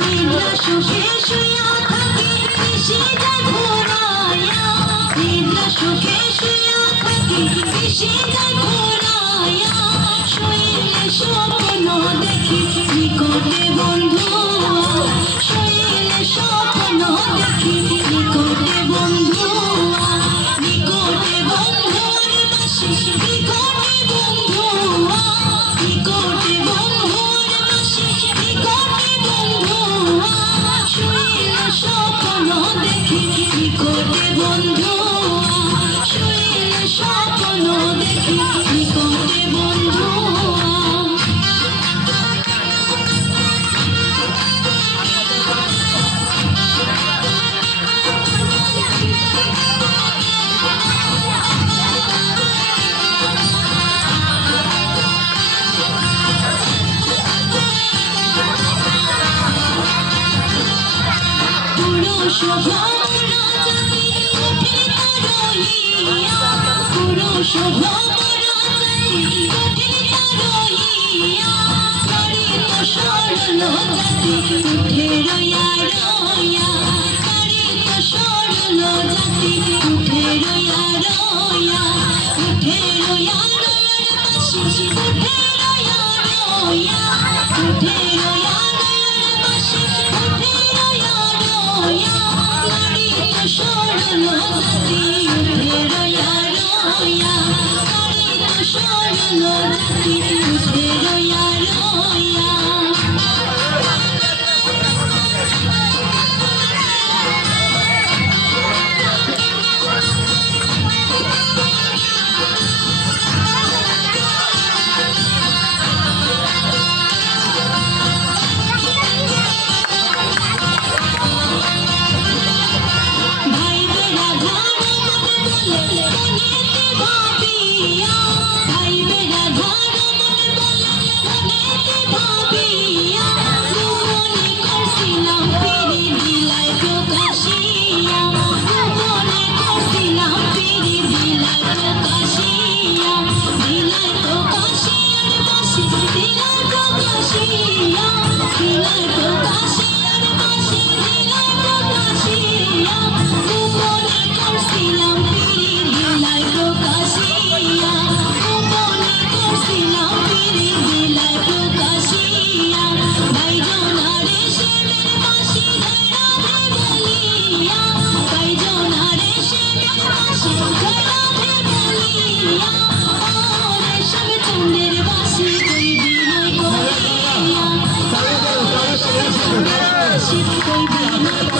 নিদ্রা সুখে শুইয়া থাকি পিসি যায় ঘোরাইয়া, নিদ্রা সুখে শুইয়া থাকি পিসি যায় ঘোরাইয়া, শোইলে স্বপ্ন দেখি নিকটে বন্ধু, শোইলে স্বপ্ন দেখি নিকটে বন্ধু, নিকটে বন্ধুর বাসি নিকটে বন্ধু, নিকটে বন্ধুর বাসি নিকটে বন্ধু, শোইলে স্বপ্ন দেখি নিকটে বন্ধু, শোইলে স্বপ্ন দেখি নিকটে বন্ধু। পুরুষ ভ্রমরা জাতি উঠে রহিয়া, পুরুষ ভ্রমরা জাতি উঠে রহিয়া, নারীত সরল জাতি উঠে রইয়া রইয়া, নারীত সরল জাতি উঠে রইয়া রইয়া, উঠে রইয়া রইয়ার বাসি উঠে রইয়া রইয়া, উঠে রইয়া রইয়ার বাসি উঠে রইয়া রইয়া, নারীত সরল জাতি উঠে রইয়া রইয়া, নারীত সরল জাতি উঠে রইয়া রইয়া। ভাই বেড়া ঘর মন বলে মনেতে ভাবিয়া, ভাই বেড়া ঘর মন বলে মনেতে ভাবিয়া, গোপনে করছিলাম পিরি দিলাই প্রকাশিয়া, গোপনে করছিলাম পিরি দিলাই প্রকাশিয়া, দিলাই প্রকাশিয়ার বাসি দিলাই প্রকাশিয়া, দিলাই প্রকাশিয়ার বাসি দিলাই প্রকাশিয়া, গোপনে করছিলাম পিরি দিলাই প্রকাশিয়া, গোপনে করছিলাম পিরি দিলাই প্রকাশিয়া, ভাইজনারে সেমের বাসি ধরাধে বলিয়া, ভাইজনারে সেমের বাসি ধরাধে বলিয়া, ওরে সব চন্দের বাসি কই বিনয় করিয়া, ওরে সব চন্দের বাসি কই বিনয়